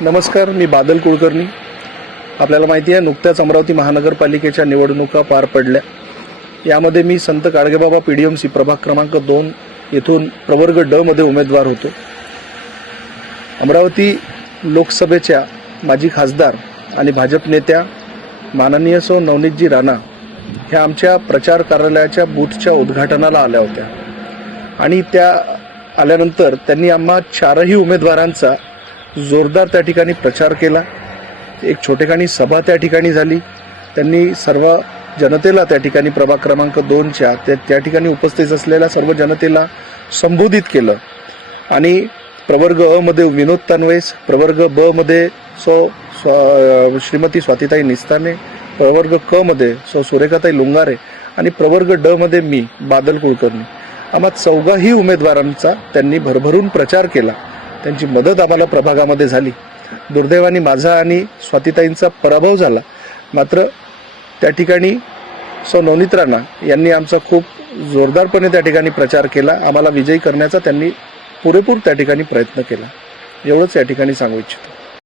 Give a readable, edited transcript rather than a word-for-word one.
नमस्कार, मी बादल कुलकर्णी। आपल्याला माहिती आहे, नुकत्याच अमरावती महानगरपालिकेच्या निवडणुका पार पडल्या। यामध्ये मी संत गाडगेबाबा पीडीएमसी प्रभाग क्रमांक 2 येथून प्रवर्ग ड मध्ये उमेदवार होतो। अमरावती लोकसभेच्या माजी खासदार आणि भाजप नेत्या माननीय सौ नवनीतजी राणा ह्या आमच्या प्रचार कार्यालयाच्या बूथच्या उद्घाटनाला आल्या होत्या आणि त्या आल्यानंतर त्यांनी आम्हा चारही उमेदवारांचा जोरदार त्या ठिकाणी प्रचार केला। एक छोटेखानी सभा त्या ठिकाणी झाली। त्यांनी सर्व जनतेला त्या ठिकाणी प्रभाग क्रमांक 2च्या त्या ठिकाणी उपस्थित असलेल्या सर्व जनतेला संबोधित केलं आणि प्रवर्ग अ मध्ये विनोद तानवेस, प्रवर्ग ब मध्ये श्रीमती स्वातीताई निस्ताने, प्रवर्ग क मध्ये सुरेखाताई लुंगारे आणि प्रवर्ग ड मध्ये मी बादल कुलकर्णी आम्हा चौघाही उमेदवारांचा त्यांनी भरभरून प्रचार केला। त्यांची मदत आम्हाला प्रभागामध्ये झाली। दुर्दैवाने माझा आणि स्वातीताईंचा पराभव झाला, मात्र त्या ठिकाणी सौ नवनीत राणा यांनी आमचा खूप जोरदारपणे त्या ठिकाणी प्रचार केला। आम्हाला विजयी करण्याचा त्यांनी पुरेपूर त्या ठिकाणी प्रयत्न केला। एवढंच या ठिकाणी सांगू इच्छितो।